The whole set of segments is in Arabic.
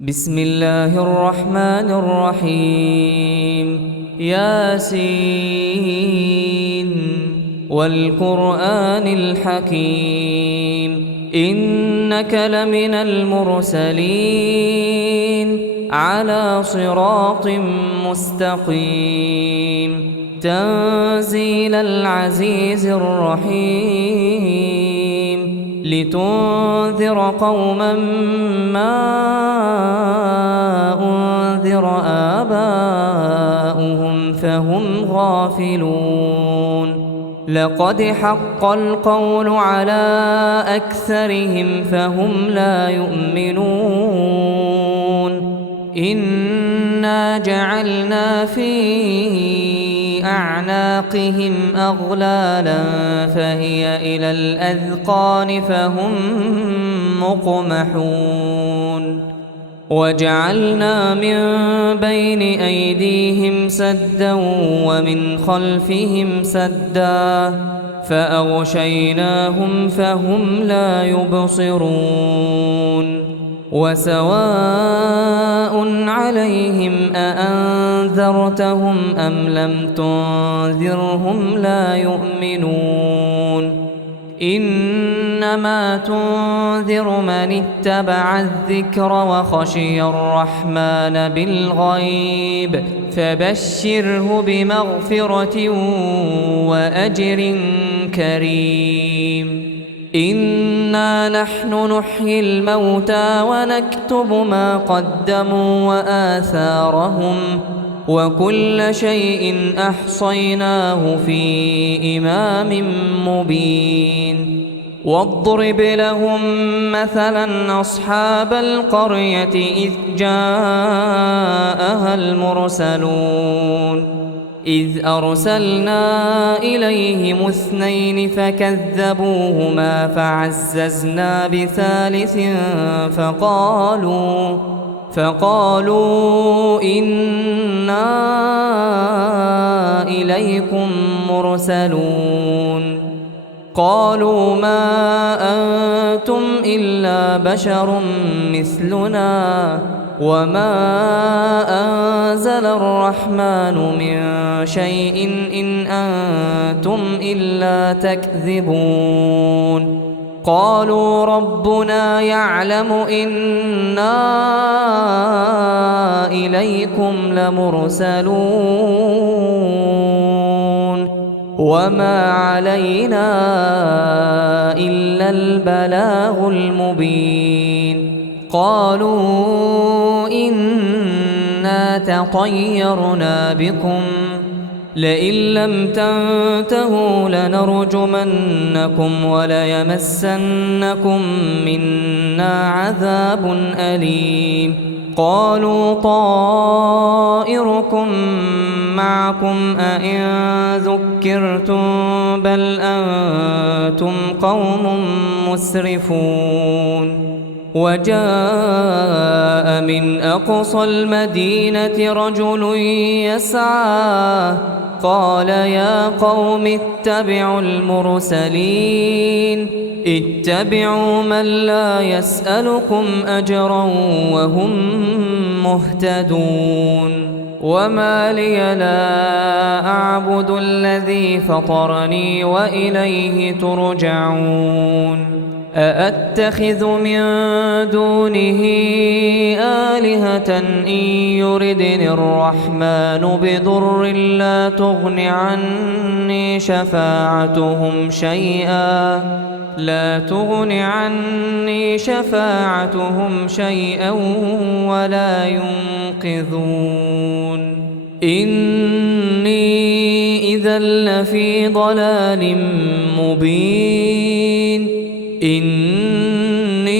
بسم الله الرحمن الرحيم ياسين والقرآن الحكيم إنك لمن المرسلين على صراط مستقيم تنزيل العزيز الرحيم لتنذر قوما ما أنذر آباؤهم فهم غافلون لقد حق القول على أكثرهم فهم لا يؤمنون إنا جعلنا في أعناقهم أغلالا فهي إلى الأذقان فهم مقمحون وجعلنا من بين أيديهم سدا ومن خلفهم سدا فأغشيناهم فهم لا يبصرون وسواء عليهم أأنذرتهم أم لم تنذرهم لا يؤمنون إنما تنذر من اتبع الذكر وخشي الرحمن بالغيب فبشره بمغفرة وأجر كريم إنا نحن نحيي الموتى ونكتب ما قدموا وآثارهم وكل شيء أحصيناه في إمام مبين واضرب لهم مثلا أصحاب القرية إذ جاءها المرسلون إذ أرسلنا إليهم اثنين فكذبوهما فعززنا بثالث فقالوا إنا إليكم مرسلون قالوا ما أنتم إلا بشر مثلنا وما أنزل الرحمن من شيء إن أنتم إلا تكذبون قالوا ربنا يعلم إنا إليكم لمرسلون وما علينا إلا البلاغ المبين قالوا إنا تطيرنا بكم لئن لم تنتهوا لنرجمنكم وليمسنكم منا عذاب أليم قالوا طائركم معكم أئن ذكرتم بل أنتم قوم مسرفون وجاء من أقصى المدينة رجل يسعى قال يا قوم اتبعوا المرسلين اتبعوا من لا يسألكم أجرا وهم مهتدون وما لي لا أعبد الذي فطرني وإليه ترجعون أأتخذ من دونه آلهة إن يردني الرحمن بضر لا تغن عني شفاعتهم شيئا ولا ينقذون إني إذا لفي ضلال مبين إني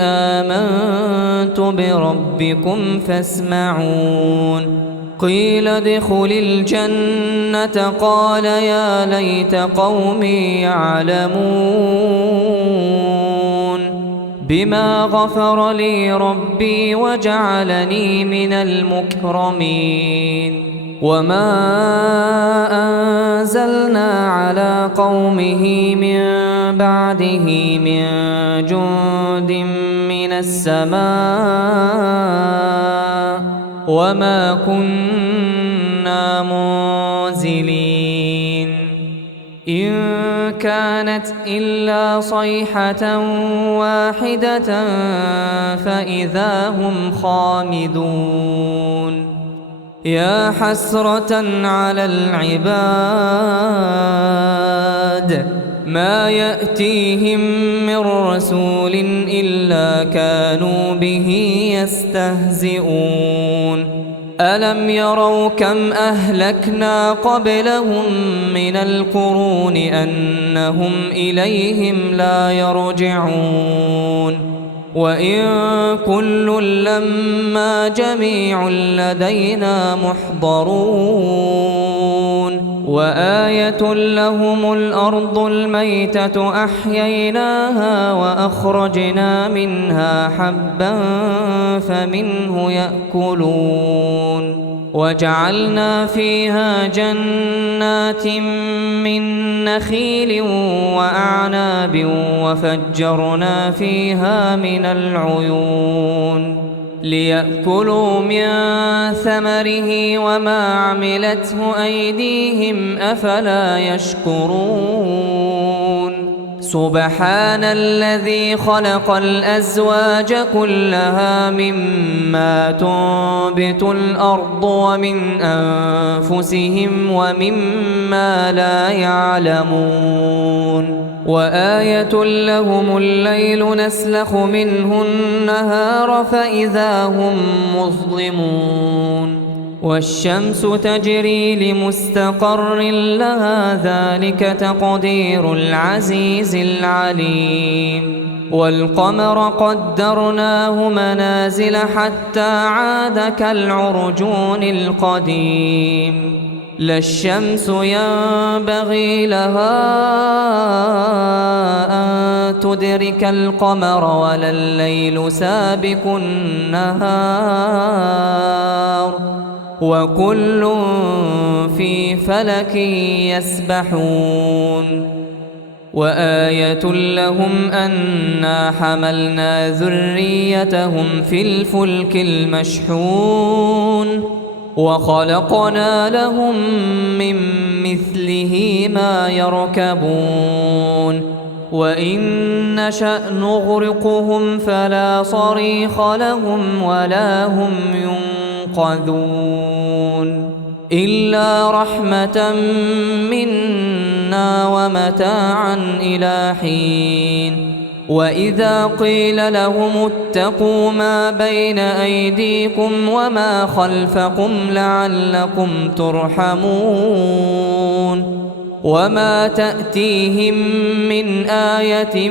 آمنت بربكم فاسمعون قيل ادخل الجنة قال يا ليت قومي يعلمون بما غفر لي ربي وجعلني من المكرمين وما أنزلنا على قومه من بعده من جند من السماء وما كنا منزلين إن كانت إلا صيحة واحدة فإذا هم خامدون يا حسرة على العباد ما يأتيهم من رسول إلا كانوا به يستهزئون ألم يروا كم أهلكنا قبلهم من القرون أنهم إليهم لا يرجعون وإن كل لما جميع لدينا محضرون وآية لهم الأرض الميتة أحييناها وأخرجنا منها حبا فمنه يأكلون وجعلنا فيها جنات من نخيل وأعناب وفجرنا فيها من العيون ليأكلوا من ثمره وما عملته أيديهم أفلا يشكرون سبحان الذي خلق الأزواج كلها مما تنبت الأرض ومن أنفسهم ومما لا يعلمون وآية لهم الليل نسلخ منه النهار فإذا هم مظلمون والشمس تجري لمستقر لها ذلك تقدير العزيز العليم والقمر قدرناه منازل حتى عاد كالعرجون القديم لا الشمس ينبغي لها أن تدرك القمر ولا الليل سابق النهار وكل في فلك يسبحون وآية لهم أنا حملنا ذريتهم في الفلك المشحون وخلقنا لهم من مثله ما يركبون وإن نشأ نغرقهم فلا صريخ لهم ولا هم ينقذون إلا رحمة منا ومتاعا إلى حين وإذا قيل لهم اتقوا ما بين أيديكم وما خلفكم لعلكم ترحمون وما تأتيهم من آية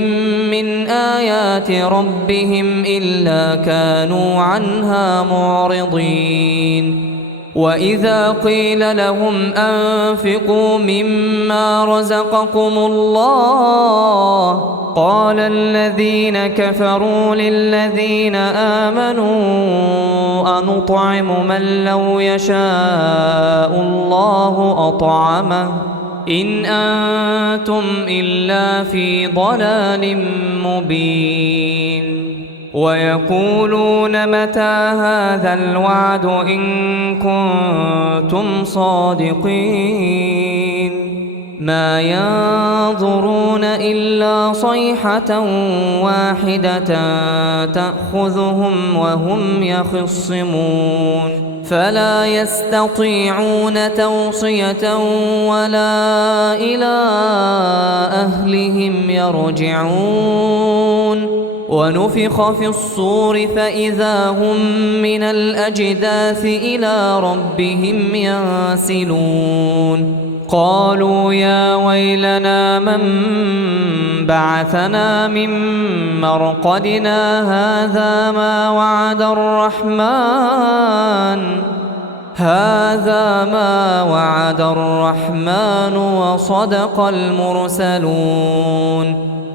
من آيات ربهم إلا كانوا عنها معرضين وإذا قيل لهم أنفقوا مما رزقكم الله قال الذين كفروا للذين آمنوا أنطعم من لو يشاء الله أطعمه إن أنتم إلا في ضلال مبين ويقولون متى هذا الوعد إن كنتم صادقين ما ينظرون إلا صيحة واحدة تأخذهم وهم يخصمون فلا يستطيعون توصية ولا إلى أهلهم يرجعون ونفخ في الصور فإذا هم من الأجداث إلى ربهم ينسلون قالوا يا ويلنا من بعثنا من مرقدنا هذا ما وعد الرحمن وصدق المرسلون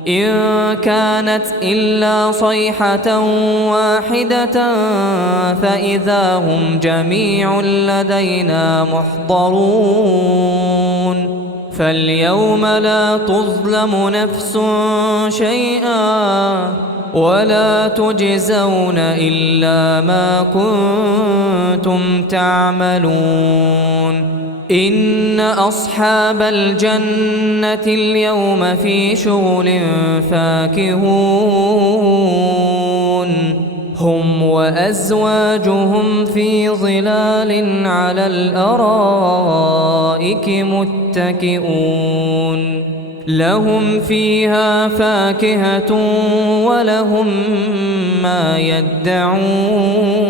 إن كانت إلا صيحة واحدة فإذا هم جميع لدينا محضرون فاليوم لا تظلم نفس شيئا ولا تجزون إلا ما كنتم تعملون إن أصحاب الجنة اليوم في شغل فاكهون هم وأزواجهم في ظلال على الأرائك متكئون لهم فيها فاكهة ولهم ما يدعون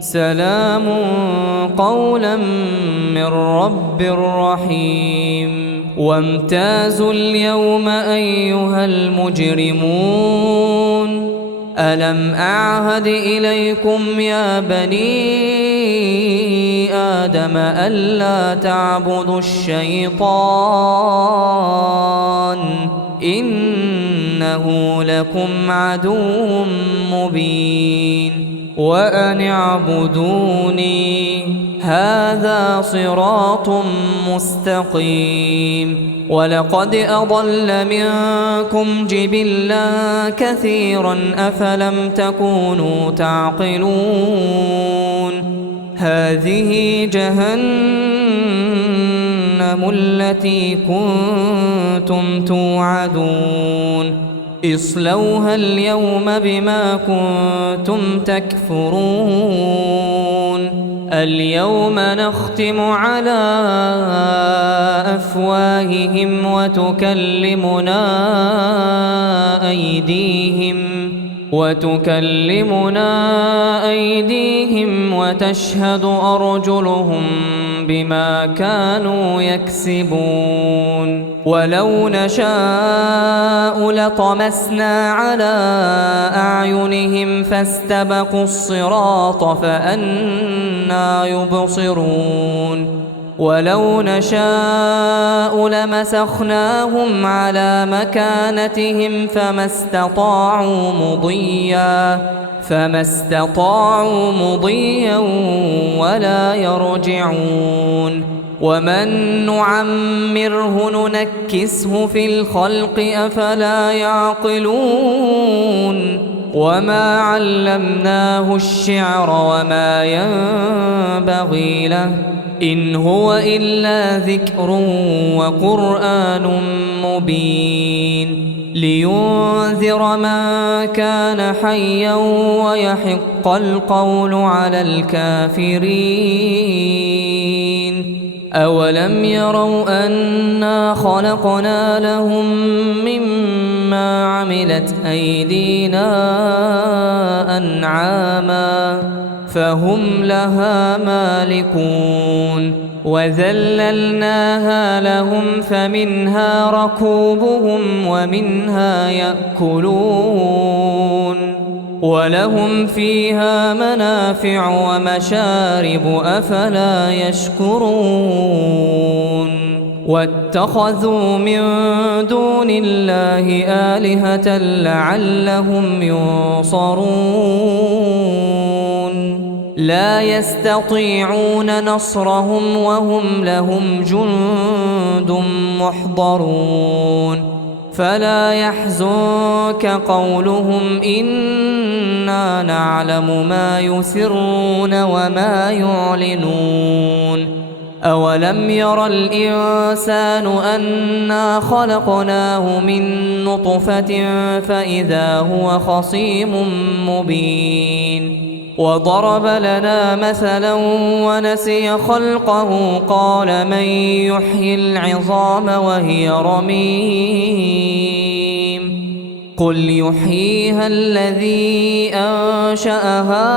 سلام قولا من رب رحيم وامتازوا اليوم أيها المجرمون ألم أعهد إليكم يا بني آدم ألا تعبدوا الشيطان إنه لكم عدو مبين وأن اعبدوني هذا صراط مستقيم ولقد أضل منكم جبلا كثيرا أفلم تكونوا تعقلون هذه جهنم التي كنتم توعدون اصلوها اليوم بما كنتم تكفرون اليوم نختم على أفواههم وتكلمنا أيديهم وتشهد أرجلهم بما كانوا يكسبون ولو نشاء لطمسنا على أعينهم فاستبقوا الصراط فأنى يبصرون ولو نشاء لمسخناهم على مكانتهم فما استطاعوا مضيا ولا يرجعون ومن نعمره ننكسه في الخلق أفلا يعقلون وما علمناه الشعر وما ينبغي له إن هو إلا ذكر وقرآن مبين لينذر من كان حيا ويحق القول على الكافرين أولم يروا أنا خلقنا لهم مما عملت أيدينا أنعاما فهم لها مالكون وذللناها لهم فمنها ركوبهم ومنها يأكلون ولهم فيها منافع ومشارب أفلا يشكرون واتخذوا من دون الله آلهة لعلهم ينصرون لا يستطيعون نصرهم وهم لهم جند محضرون فلا يحزنك قولهم إنا نعلم ما يسرون وما يعلنون أولم ير الإنسان أنا خلقناه من نطفة فإذا هو خصيم مبين وضرب لنا مثلا ونسي خلقه قال من يحيي العظام وهي رميم قل يحييها الذي أنشأها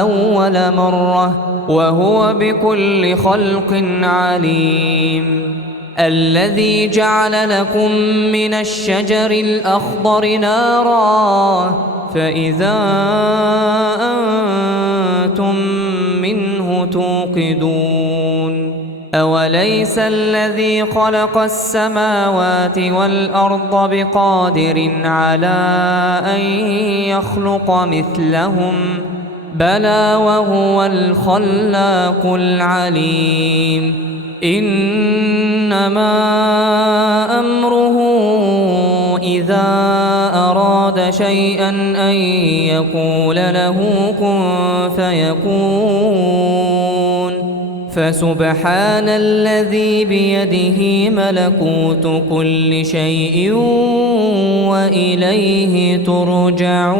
أول مرة وهو بكل خلق عليم الذي جعل لكم من الشجر الأخضر نارا فإذا أنتم منه توقدون أوليس الذي خلق السماوات والأرض بقادر على أن يخلق مثلهم بلى وهو الخلاق العليم إنما أمره إذا أراد شيئا أن يقول له كن فيكون فسبحان الذي بيده ملكوت كل شيء وإليه ترجعون.